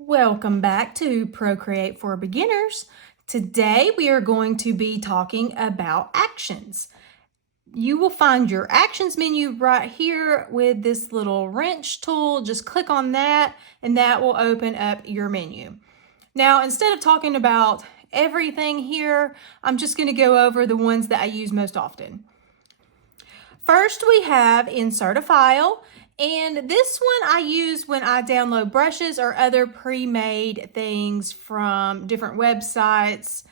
Welcome back to Procreate for Beginners. Today we are going to be talking about actions. You will find your actions menu right here with this little wrench tool. Just click on that and that will open up your menu. Now, instead of talking about everything here, I'm just going to go over the ones that I use most often. First, we have insert a file, and this one I use when I download brushes or other pre-made things from different websites,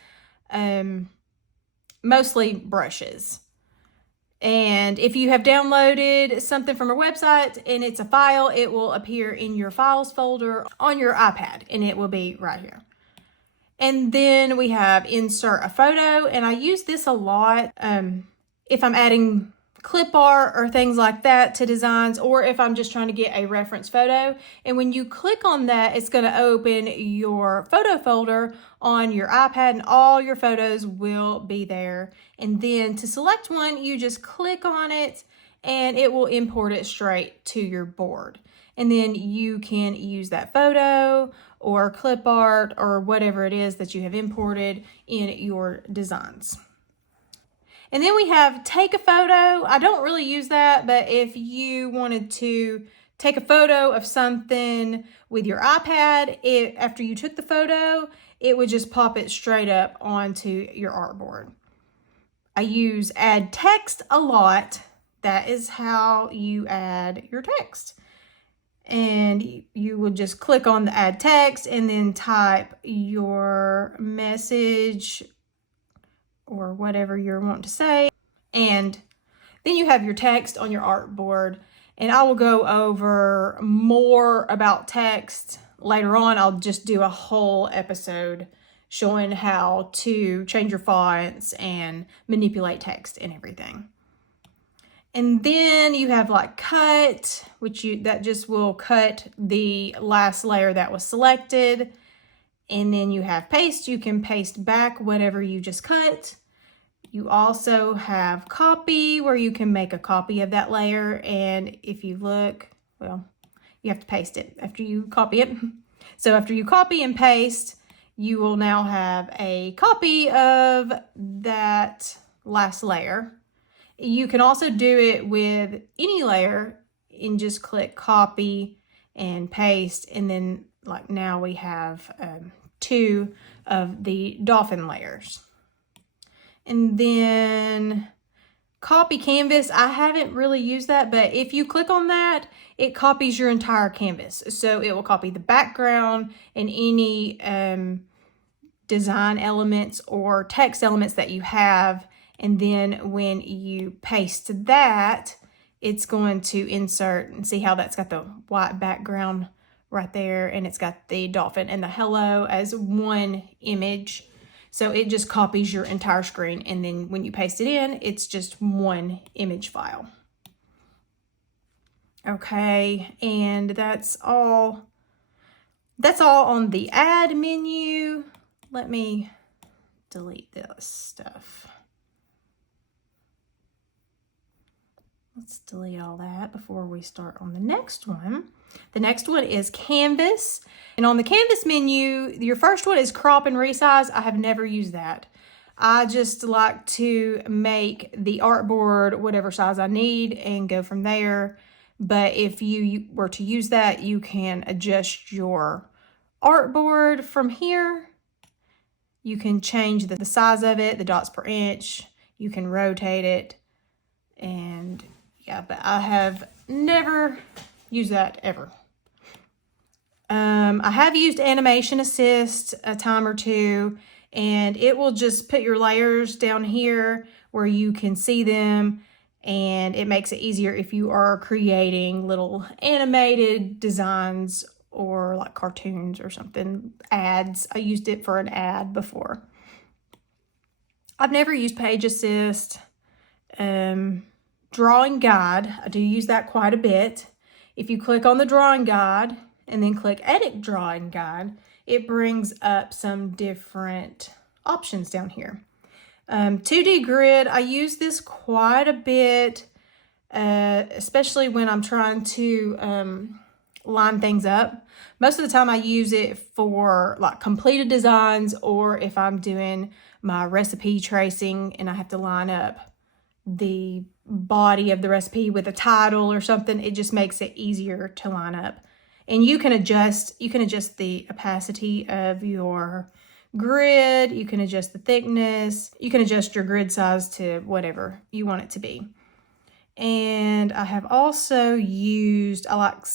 mostly brushes. And if you have downloaded something from a website and it's a file, it will appear in your files folder on your iPad, and it will be right here. And then we have insert a photo, and I use this a lot if I'm adding clip art or things like that to designs, or if I'm just trying to get a reference photo. And when you click on that, it's going to open your photo folder on your iPad and all your photos will be there. And then to select one, you just click on it and it will import it straight to your board. And then you can use that photo or clip art or whatever it is that you have imported in your designs. And then we have take a photo. I don't really use that, but if you wanted to take a photo of something with your iPad, after you took the photo, it would just pop it straight up onto your artboard. I use add text a lot. That is how you add your text. And you would just click on the add text and then type your message or whatever you're wanting to say. And then you have your text on your artboard. And I will go over more about text later on. I'll just do a whole episode showing how to change your fonts and manipulate text and everything. And then you have like cut, that just will cut the last layer that was selected. And then you have paste. You can paste back whatever you just cut. You also have copy, where you can make a copy of that layer. And if you look, well, you have to paste it after you copy it. So after you copy and paste, you will now have a copy of that last layer. You can also do it with any layer and just click copy and paste. And then like now we have two of the dolphin layers. And then copy canvas, I haven't really used that, but if you click on that, it copies your entire canvas. So it will copy the background and any design elements or text elements that you have. And then when you paste that, it's going to insert, and see how that's got the white background right there, and it's got the dolphin and the hello as one image. So it just copies your entire screen, and then when you paste it in, it's just one image file. Okay, and that's all on the add menu. Let me delete this stuff. Let's delete all that before we start on the next one. The next one is canvas. And on the canvas menu, your first one is crop and resize. I have never used that. I just like to make the artboard whatever size I need and go from there. But if you were to use that, you can adjust your artboard from here. You can change the size of it, the dots per inch. You can rotate it. And yeah, but I have never used that ever. I have used Animation Assist a time or two, and it will just put your layers down here where you can see them, and it makes it easier if you are creating little animated designs or like cartoons or something, ads. I used it for an ad before. I've never used Page Assist. Drawing guide, I do use that quite a bit. If you click on the drawing guide and then click edit drawing guide, it brings up some different options down here. 2D grid, I use this quite a bit, especially when I'm trying to line things up. Most of the time I use it for like completed designs, or if I'm doing my recipe tracing and I have to line up the body of the recipe with a title or something, it just makes it easier to line up. And you can adjust the opacity of your grid, you can adjust the thickness, you can adjust your grid size to whatever you want it to be. And I have also used, I like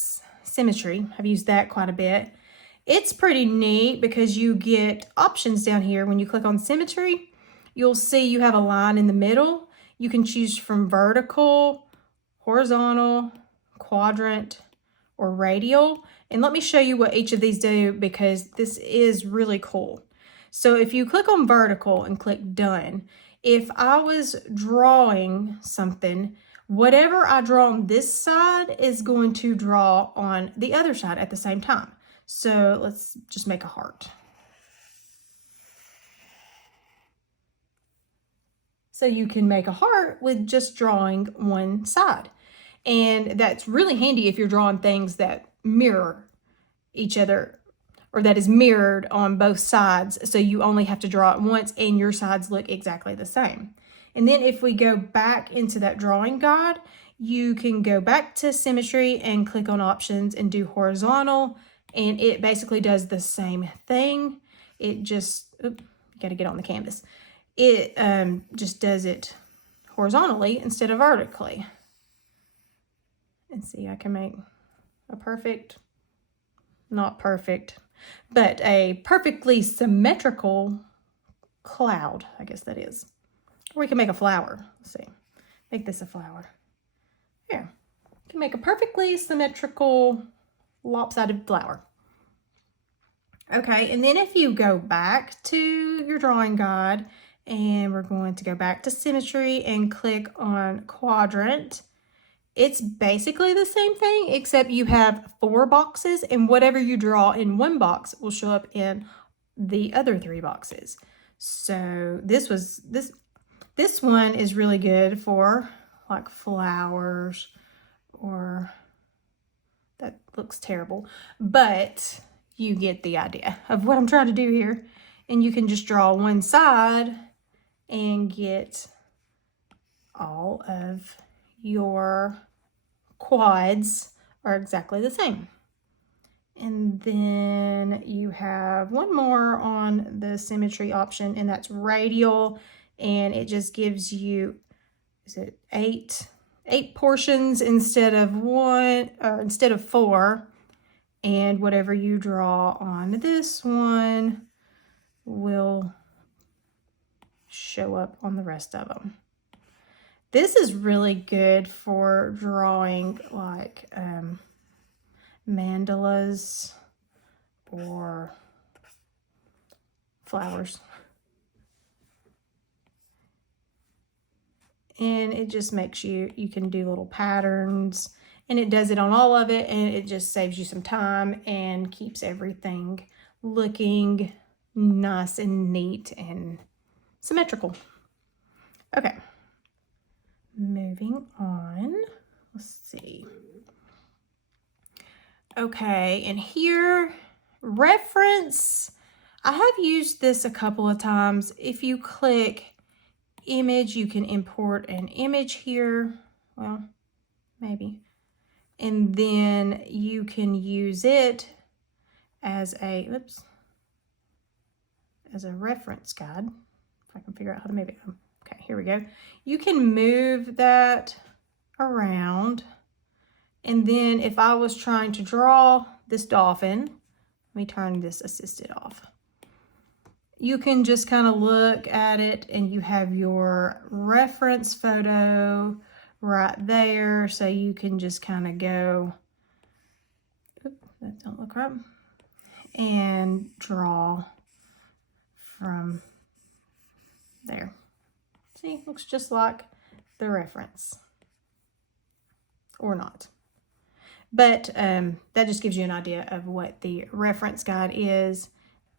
Symmetry. I've used that quite a bit. It's pretty neat because you get options down here. When you click on Symmetry, you'll see you have a line in the middle. You can choose from vertical, horizontal, quadrant, or radial. And let me show you what each of these do, because this is really cool. So if you click on vertical and click done, if I was drawing something, whatever I draw on this side is going to draw on the other side at the same time. So let's just make a heart. So you can make a heart with just drawing one side. And that's really handy if you're drawing things that mirror each other, or that is mirrored on both sides. So you only have to draw it once and your sides look exactly the same. And then if we go back into that drawing guide, you can go back to Symmetry and click on options and do horizontal. And it basically does the same thing. It just, got to get on the canvas. It just does it horizontally instead of vertically. And see, I can make a perfect, not perfect, but a perfectly symmetrical cloud, I guess that is. Or we can make a flower. Let's see. Make this a flower. Here. You can make a perfectly symmetrical, lopsided flower. Okay, and then if you go back to your drawing guide, and we're going to go back to Symmetry and click on Quadrant, it's basically the same thing, except you have 4 boxes, and whatever you draw in one box will show up in the other 3 boxes. So this one is really good for like flowers, or that looks terrible, but you get the idea of what I'm trying to do here. And you can just draw one side and get all of your quads are exactly the same. And then you have one more on the Symmetry option, and that's radial. And it just gives you, is it 8 portions instead of 1, or instead of 4. And whatever you draw on this one will show up on the rest of them. This is really good for drawing like mandalas or flowers. And it just makes you can do little patterns, and it does it on all of it, and it just saves you some time and keeps everything looking nice and neat and symmetrical. Okay, moving on. Let's see. Okay, and here, reference. I have used this a couple of times. If you click image, you can import an image here. Well, maybe. And then you can use it as a, as a reference guide. If I can figure out how to move it. Okay, here we go. You can move that around. And then if I was trying to draw this dolphin, let me turn this assisted off. You can just kind of look at it, and you have your reference photo right there. So you can just kind of go, that don't look right, and draw from there. See, looks just like the reference, or not. But that just gives you an idea of what the reference guide is.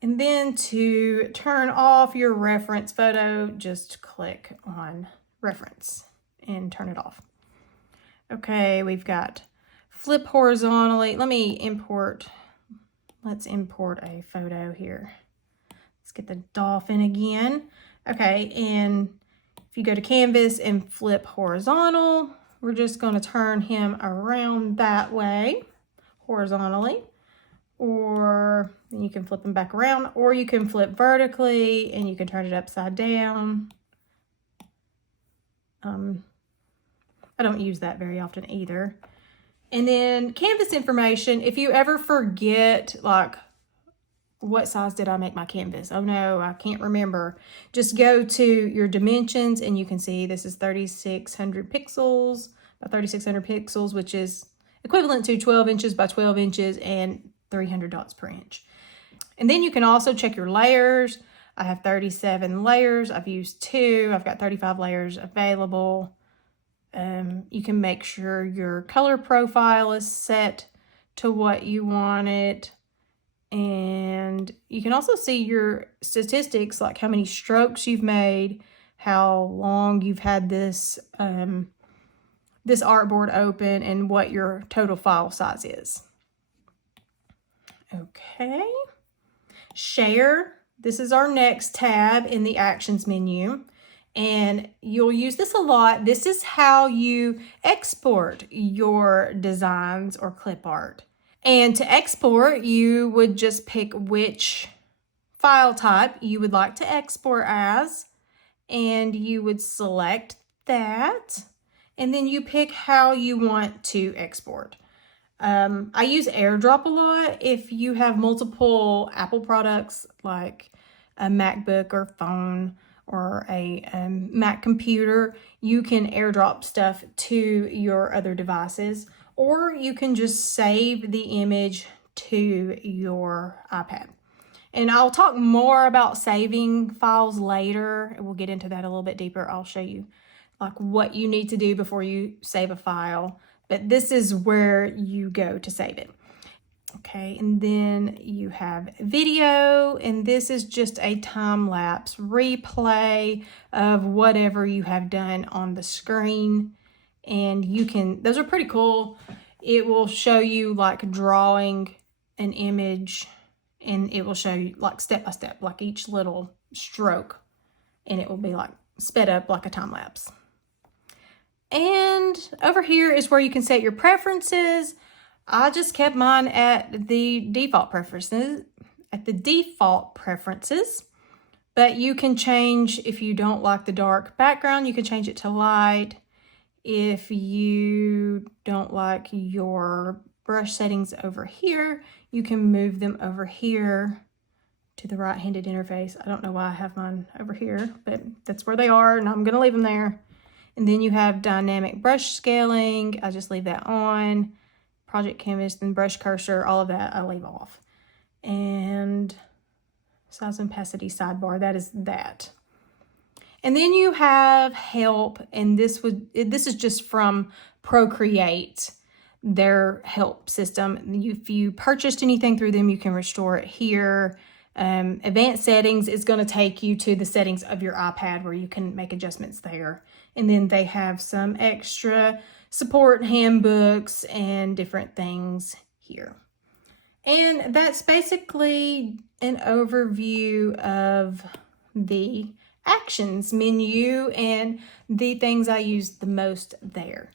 And then to turn off your reference photo, just click on reference and turn it off. Okay, we've got flip horizontally. Let's import a photo here. Let's get the dolphin again. Okay, and if you go to canvas and flip horizontal, we're just going to turn him around that way, horizontally. Or you can flip them back around, or you can flip vertically and you can turn it upside down. I don't use that very often either. And then canvas information, if you ever forget, like, what size did I make my canvas? Oh no, I can't remember. Just go to your dimensions and you can see this is 3,600 pixels by 3,600 pixels, which is equivalent to 12 inches by 12 inches and 300 dots per inch. And then you can also check your layers. I have 37 layers. I've used 2. I've got 35 layers available. You can make sure your color profile is set to what you want it. And you can also see your statistics, like how many strokes you've made, how long you've had this, this artboard open, and what your total file size is. Okay. Share. This is our next tab in the actions menu. And you'll use this a lot. This is how you export your designs or clip art. And to export, you would just pick which file type you would like to export as, and you would select that, and then you pick how you want to export. I use AirDrop a lot. If you have multiple Apple products like a MacBook or phone or a Mac computer, you can AirDrop stuff to your other devices, or you can just save the image to your iPad. And I'll talk more about saving files later. We'll get into that a little bit deeper. I'll show you like what you need to do before you save a file, but this is where you go to save it. Okay, and then you have video, and this is just a time-lapse replay of whatever you have done on the screen. And you can, those are pretty cool. It will show you like drawing an image, and it will show you like step by step, like each little stroke, and it will be like sped up like a time lapse. And over here is where you can set your preferences. I just kept mine at the default preferences, but you can change if you don't like the dark background, you can change it to light. If you don't like your brush settings over here, you can move them over here to the right-handed interface. I don't know why I have mine over here, but that's where they are, and I'm going to leave them there. And then you have dynamic brush scaling. I just leave that on. Project canvas and brush cursor, all of that I leave off. And size and opacity sidebar, that is that. And then you have help, and this is just from Procreate, their help system. If you purchased anything through them, you can restore it here. Advanced settings is going to take you to the settings of your iPad where you can make adjustments there. And then they have some extra support handbooks and different things here. And that's basically an overview of the actions menu and the things I use the most there.